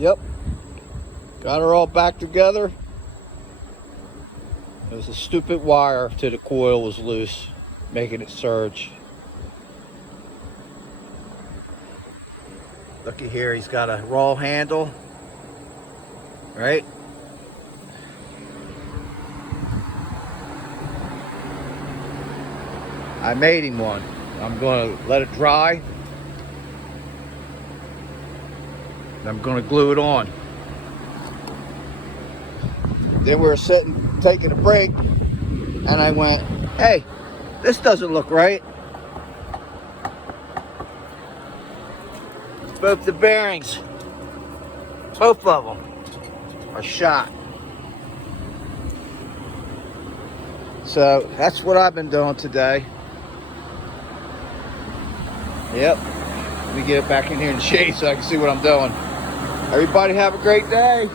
Yep. Got her all back together. It was a stupid wire to the coil was loose, making it surge. Looky here, he's got a raw handle, right? I made him one. I'm going to let it dry. And I'm going to glue it on. Then we were sitting, taking a break, and I went, hey, this doesn't look right. Both the bearings, both of them are shot. So that's what I've been doing today. Yep. Let me get it back in here in the shade so I can see what I'm doing. Everybody have a great day.